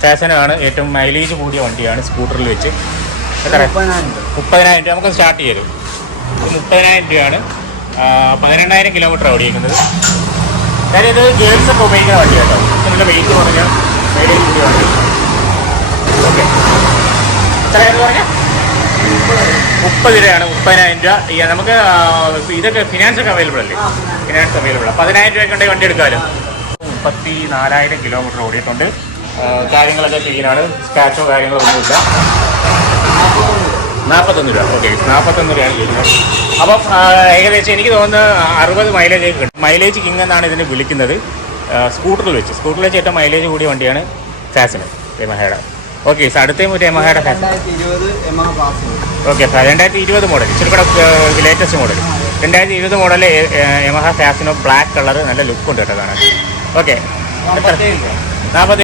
ഫാഷനാണ് ഏറ്റവും മൈലേജ് കൂടിയ വണ്ടിയാണ് സ്കൂട്ടറിൽ വെച്ച്. എത്ര? 30,000 രൂപ. നമുക്ക് സ്റ്റാർട്ട് ചെയ്തു 30,000 രൂപയാണ്. 12,000 കിലോമീറ്റർ ഓടിയിരിക്കുന്നത്. കാര്യം ഇത് ഗേൾസൊക്കെ ഉപയോഗിക്കുന്ന വണ്ടി കേട്ടോ. നല്ല വെയിറ്റ് കുറഞ്ഞ മൈലേജ് കൂടിയ വണ്ടി. ഓക്കെ, എത്രയാണെന്ന് പറഞ്ഞാൽ 30 രൂപയാണ്. 30,000 രൂപ. നമുക്ക് ഇതൊക്കെ ഫിനാൻസൊക്കെ അവൈലബിൾ അല്ലേ? Finance available. 10,000 രൂപയ്ക്ക് ഉണ്ടെങ്കിൽ വണ്ടി എടുക്കാമല്ലോ. 34,000 കിലോമീറ്റർ ഓടിയിട്ടുണ്ട്. കാര്യങ്ങളൊക്കെ ക്ലീനാണ്. സ്ക്രാച്ചോ കാര്യങ്ങളോ ഒന്നുമില്ല. 41 രൂപ. ഓക്കെ, 41 രൂപയാണ് ചെയ്യുന്നത്. അപ്പം ഏകദേശം എനിക്ക് തോന്നുന്നത് 60 മൈലേജ് കിട്ടും. മൈലേജ് കിങ് എന്നാണ് ഇതിനെ വിളിക്കുന്നത്. സ്കൂട്ടറിൽ വെച്ച് ഏറ്റവും മൈലേജ് കൂടിയ വണ്ടിയാണ് ഫാസിനോ യമഹയുടെ. ഓക്കെ, അടുത്ത ഒരു യമഹയുടെ ഫാസിനോ. ഓക്കെ, 2020 മോഡൽ, ഇച്ചിരി കൂടെ latest model. 2020 model Yamaha Fascino black colour. നല്ല ലുക്ക് ഉണ്ട് കേട്ടോ കാണാൻ. ഓക്കെ, 40